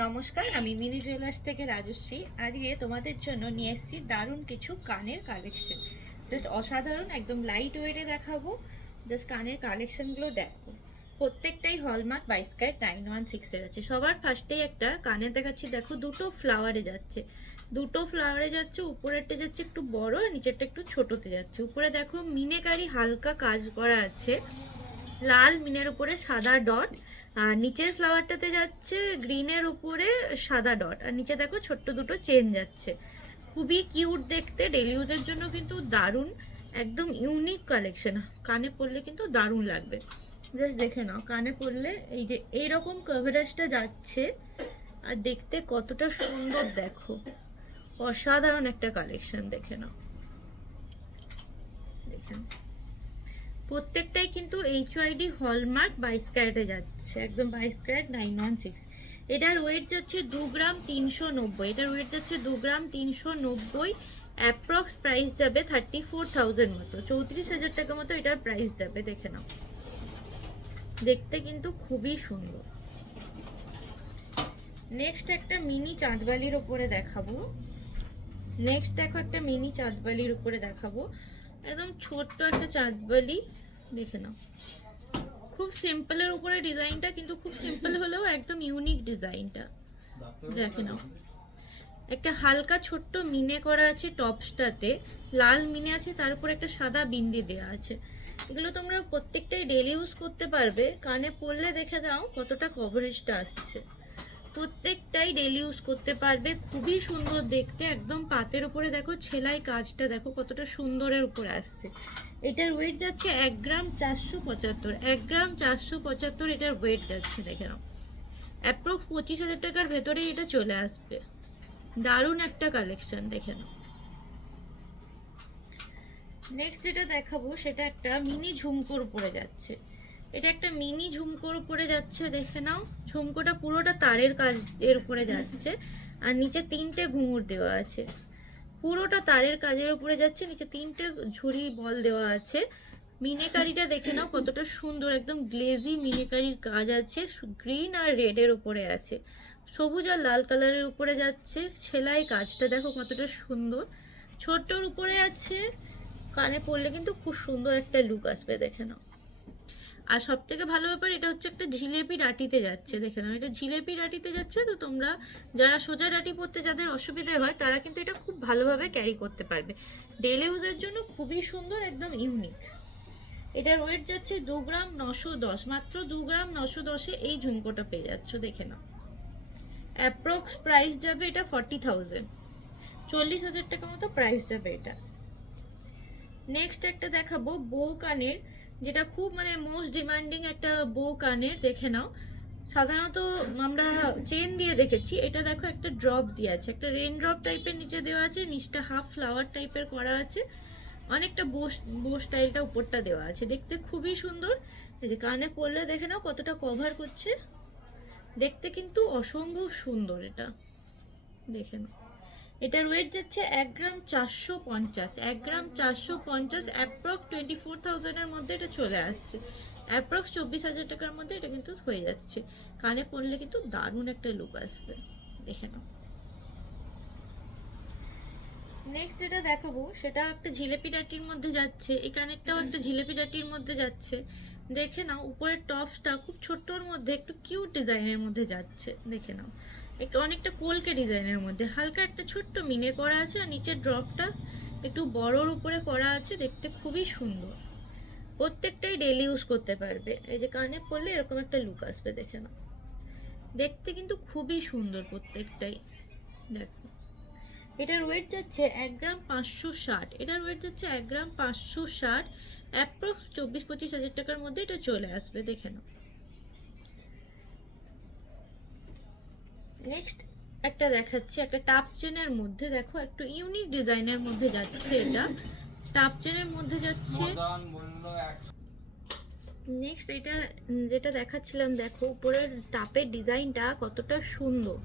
নমস্কার, আমি mini jewellers থেকে রাজশ্রী। আজকে তোমাদের জন্য নিয়ে এসেছি দারুণ কিছু কানের কালেকশন। জাস্ট অসাধারণ, একদম লাইট ওয়েটে দেখাবো। জাস্ট কানের কালেকশনগুলো দেখো, প্রত্যেকটাই হলমার্ক 22 ক্যারেট 916-এর আছে। সবার ফার্স্টেই একটা কানের দেখাচ্ছি, দেখো দুটো ফ্লাওয়ারে যাচ্ছে, উপরেরটা যাচ্ছে একটু বড় আর নিচেরটা একটু ছোটতে যাচ্ছে। উপরে দেখো মিনেকারি হালকা কাজ করা আছে, লাল মিনের উপরে সাদা ডট, আর নিচের ফ্লাওয়ারটাতে যাচ্ছে গ্রিনের উপরে সাদা ডট, আর নিচে দেখো ছোট্ট দুটো চেন যাচ্ছে। খুবই কিউট দেখতে, ডেলি ইউজের জন্য কিন্তু দারুণ, একদম ইউনিক কালেকশন। কানে পরলে কিন্তু দারুণ লাগবে। জাস্ট দেখে নাও, কানে পরলে এই যে এইরকম কভারেজটা যাচ্ছে, আর দেখতে কতটা সুন্দর দেখো, অসাধারণ একটা কালেকশন। দেখে নাও, দেখে নাও, প্রত্যেকটাই কিন্তু এইচআইডি হলমার্ক 22 ক্যারেটে যাচ্ছে, একদম 22 ক্যারেট 916। এটার ওয়েট যাচ্ছে 2 গ্রাম 390, এটার ওয়েট যাচ্ছে 2 গ্রাম 390। অ্যাপ্রক্স প্রাইস যাবে 34,000 মতো, 34,000 টাকা মতো এটার প্রাইস যাবে। দেখে নাও, দেখতে কিন্তু খুবই সুন্দর। নেক্সট একটা মিনি চাঁদবালির উপরে দেখাবো। নেক্সট দেখো একটা মিনি চাঁদবালির উপরে দেখাবো, একদম ছোট্ট একটা চাঁদবালি। দেখে নাও, খুব সিম্পলের উপরে ডিজাইনটা, কিন্তু খুব সিম্পল হলেও একদম ইউনিক ডিজাইনটা। দেখে নাও, একটা হালকা ছোট্ট মিনে করা আছে, টপসটাতে লাল মিনে আছে, তার উপর একটা সাদা বিন্দি দেওয়া আছে। এগুলো তোমরা প্রত্যেকটাই ডেলি ইউজ করতে পারবে। কানে পরলে দেখে দাও কতটা কভারেজটা আসছে, প্রত্যেকটাই ডেলি ইউজ করতে পারবে। খুবই সুন্দর দেখতে, একদম পাতের উপরে দেখো সেলাই কাজটা দেখো কতটা সুন্দরের উপরে আসছে। এটার ওয়েট যাচ্ছে 1 গ্রাম 475, 1 গ্রাম 475 এটার ওয়েট যাচ্ছে। দেখে নাও, অ্যাপ্রক্স 25,000 টাকার ভেতরেই এটা চলে আসবে। দারুণ একটা কালেকশন, দেখে নাও। নেক্সট যেটা দেখাবো সেটা একটা মিনি ঝুমকোর উপরে যাচ্ছে, এটা একটা মিনি ঝুমকোর উপরে যাচ্ছে। দেখে নাও, ঝুমকোটা পুরোটা তারের কাজ এর উপরে যাচ্ছে, আর নিচে 3টে ঘুঙুর দেওয়া আছে। পুরোটা তারের কাজের উপরে যাচ্ছে, নিচে 3টে ঝুড়ি বল দেওয়া আছে। মিনেকারিটা দেখে নাও কতটা সুন্দর, একদম গ্লেজি মিনেকারির কাজ আছে, গ্রিন আর রেডের উপরে আছে, সবুজ আর লাল কালারের উপরে যাচ্ছে। সেলাই কাজটা দেখো কতটা সুন্দর, ছোট্টর উপরে আছে। কানে পরলে কিন্তু খুব সুন্দর একটা লুক আসবে। দেখে নাও, আর সব থেকে ভালো ব্যাপার এটা হচ্ছে একটা জিলেপি ডাটিতে যাচ্ছে। দেখে নাও, এটা জিলেপি ডাটিতে যাচ্ছে। তো তোমরা যারা সোজা ডাটি পরতে যাদের অসুবিধে হয় তারা কিন্তু এটা খুব ভালোভাবে ক্যারি করতে পারবে। ডেলি ইউজের জন্য খুবই সুন্দর, একদম ইউনিক। এটার ওয়েট যাচ্ছে 2 গ্রাম 910, মাত্র 2 গ্রাম 910-এ এই ঝুমকোটা পেয়ে যাচ্ছ। দেখে নাও, অ্যাপ্রক্স প্রাইস যাবে এটা 40,000, 40,000 টাকা মতো প্রাইস যাবে এটা। নেক্সট একটা দেখাবো বউ কানের, যেটা খুব মানে মোস্ট ডিমান্ডিং একটা বউ কানের। দেখে নাও, সাধারণত আমরা চেন দিয়ে দেখেছি, এটা দেখো একটা ড্রপ দিয়ে আছে, একটা রেন ড্রপ টাইপের নিচে দেওয়া আছে, নিচটা হাফ ফ্লাওয়ার টাইপের করা আছে, অনেকটা বো স্টাইলটা উপরটা দেওয়া আছে, দেখতে খুবই সুন্দর। এই যে কানে পরলে দেখে নাও কতটা কভার করছে, দেখতে কিন্তু অসম্ভব সুন্দর এটা। দেখে নাও, এটার ওয়েট যাচ্ছে 1 গ্রাম 450, 1 গ্রাম 450, অ্যাপ্রক্স 24,000-এর মধ্যে এটা চলে আসছে, অ্যাপ্রক্স 24,000 টাকার মধ্যে এটা কিন্তু হয়ে যাচ্ছে। কানে পরলে কিন্তু দারুণ একটা লুক আসবে। দেখে নাও, নেক্সট যেটা দেখাবো সেটা একটা জিলেপি ডাটির মধ্যে যাচ্ছে, এই কানেরটাও একটা জিলেপি ডাটির মধ্যে যাচ্ছে। দেখে নাও, উপরের টপসটা খুব ছোট্টর মধ্যে একটু কিউট ডিজাইনের মধ্যে যাচ্ছে। দেখে নাও, একটু অনেকটা কলকে ডিজাইনের মধ্যে হালকা একটা ছোট্ট মিনে করা আছে, আর নিচের ড্রপটা একটু বড়োর উপরে করা আছে, দেখতে খুবই সুন্দর। প্রত্যেকটাই ডেলি ইউজ করতে পারবে, এই যে কানে পরলে এরকম একটা লুক আসবে। দেখে নাও, দেখতে কিন্তু খুবই সুন্দর প্রত্যেকটাই। দেখো, এটার ওয়েট যাচ্ছে 1 গ্রাম 560, এটার ওয়েট যাচ্ছে 1 গ্রাম 560, অ্যাপ্রক্স 24-25 হাজার টাকার মধ্যে এটা চলে আসবে। দেখে নাও, নেক্সট একটা দেখাচ্ছি, একটা টাপ চেনের মধ্যে, দেখো একটু ইউনিক ডিজাইনের মধ্যে যাচ্ছে, এটা টাপ চেনের মধ্যে যাচ্ছে। নেক্সট এটা যেটা দেখাচ্ছিলাম, দেখো উপরের টাপের ডিজাইনটা কতটা সুন্দর।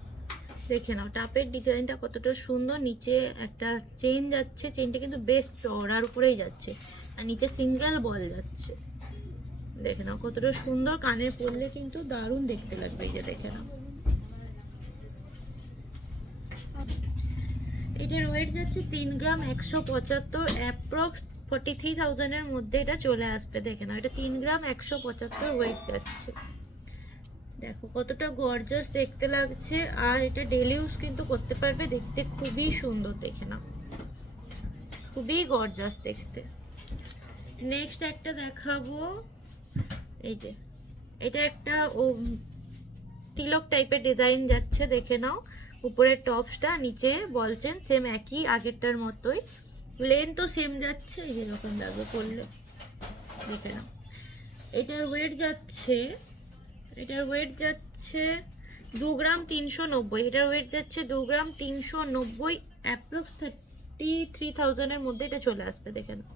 দেখে নাও, টাপের ডিজাইনটা কতটা সুন্দর, নিচে একটা চেন যাচ্ছে, চেনটা কিন্তু বেশ চড়ার উপরেই যাচ্ছে, আর নিচে সিঙ্গেল বল যাচ্ছে। দেখে নাও কতটা সুন্দর, কানে পরলে কিন্তু দারুণ দেখতে লাগবে। এই যে দেখে নাও, এটার ওয়েট যাচ্ছে 3 গ্রাম 175, অ্যাপ্রক্স 43,000-এর মধ্যে এটা চলে আসবে। দেখে নাও, এটা 3 গ্রাম 175 ওয়েট যাচ্ছে। দেখো কতটা গর্জাস দেখতে লাগছে, আর এটা ডেলি ইউজ কিন্তু করতে পারবে, দেখতে খুবই সুন্দর। দেখে নাও, খুবই গর্জাস দেখতে। নেক্সট একটা দেখাবো, এই যে এটা একটা তিলক টাইপের ডিজাইন যাচ্ছে। দেখে নাও, উপরের টপসটা, নিচে বলছেন সেম একই আগেরটার মতোই, লেন্থও সেম যাচ্ছে, এই যেরকম লাগবে পরলে। দেখে নাও, এটার ওয়েট যাচ্ছে 2 গ্রাম 390। এটার ওয়েট যাচ্ছে 2 গ্রাম 390, অ্যাপ্রক্স 33,000-এর মধ্যে এটা চলে আসবে। দেখে নাও,